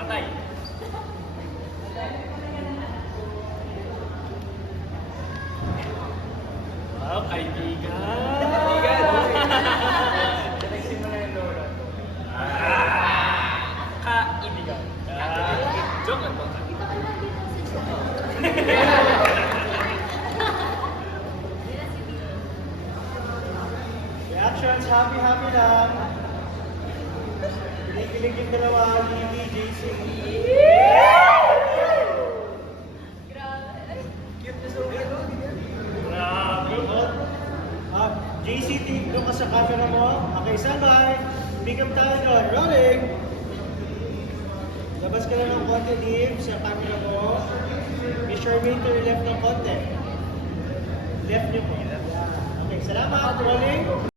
Patay. Wow, kaibigan. Nagsimula yung lolo. Kaibigan. Joke lang po. Reactions, happy lang. Kinikilig yung dalawa, Libby, JC. Cute na sobrang. Grabe. JC, tingin doon ka sa camera mo. Okay, standby. Pick up tayo doon. Rolling. Labas ka lang ng konti, Liv, sa camera mo. Be sure me to your left ng konti. Left niyo po. Okay, salamat. Rolling.